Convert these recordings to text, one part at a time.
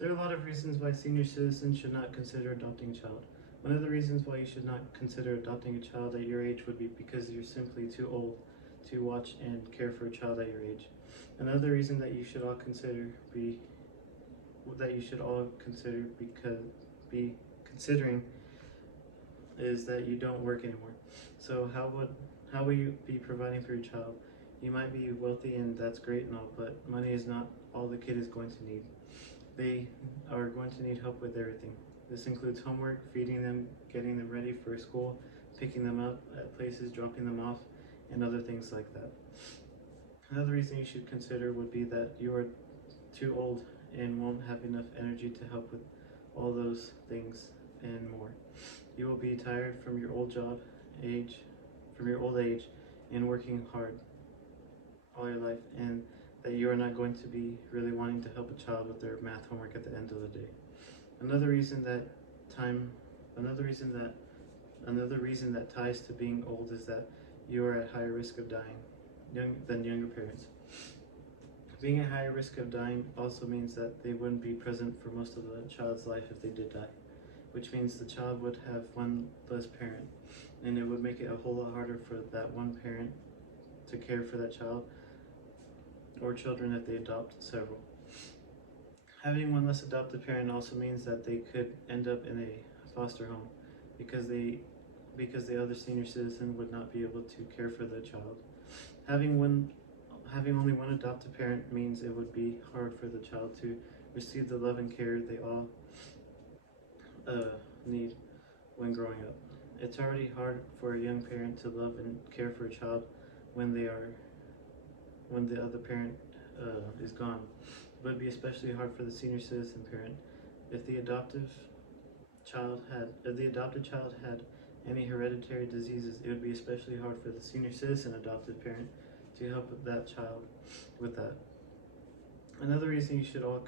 There are a lot of reasons why senior citizens should not consider adopting a child. One of the reasons why you should not consider adopting a child at your age would be because you're simply too old to watch and care for a child at your age. Another reason that you should all consider be considering is that you don't work anymore. So how will you be providing for your child? You might be wealthy and that's great and all, but money is not all the kid is going to need. They are going to need help with everything. This includes homework, feeding them, getting them ready for school, picking them up at places, dropping them off, and other things like that. Another reason you should consider would be that you are too old and won't have enough energy to help with all those things and more. You will be tired from your old age, and working hard all your life, and that you are not going to be really wanting to help a child with their math homework at the end of the day. Another reason that ties to being old is that you are at higher risk of dying than younger parents. Being at higher risk of dying also means that they wouldn't be present for most of the child's life if they did die, which means the child would have one less parent, and it would make it a whole lot harder for that one parent to care for that child or children if they adopt several. Having one less adopted parent also means that they could end up in a foster home because the other senior citizen would not be able to care for the child. Having only one adopted parent means it would be hard for the child to receive the love and care they all need when growing up. It's already hard for a young parent to love and care for a child when the other parent is gone. It would be especially hard for the senior citizen parent. If the adopted child had any hereditary diseases, it would be especially hard for the senior citizen adopted parent to help that child with that. Another reason you should all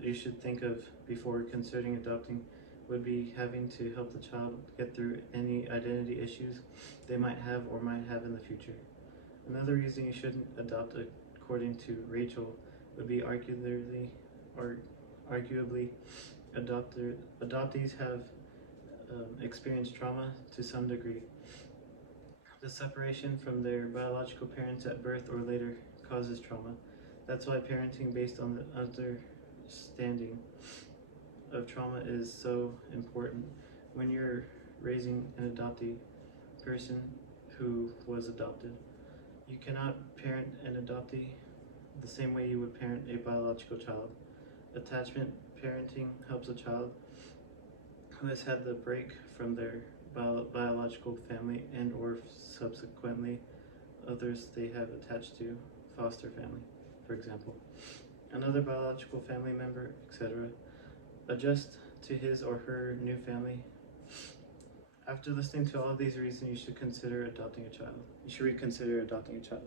you should think of before considering adopting would be having to help the child get through any identity issues they might have or might have in the future. Another reason you shouldn't adopt, according to Rachel, would be arguably adoptees have experienced trauma to some degree. The separation from their biological parents at birth or later causes trauma. That's why parenting based on the understanding of trauma is so important when you're raising an adoptee person who was adopted. You cannot parent an adoptee the same way you would parent a biological child. Attachment parenting helps a child who has had the break from their biological family and or subsequently others they have attached to, foster family, for example, another biological family member, etc., adjust to his or her new family. After listening to all of these reasons, you should reconsider adopting a child.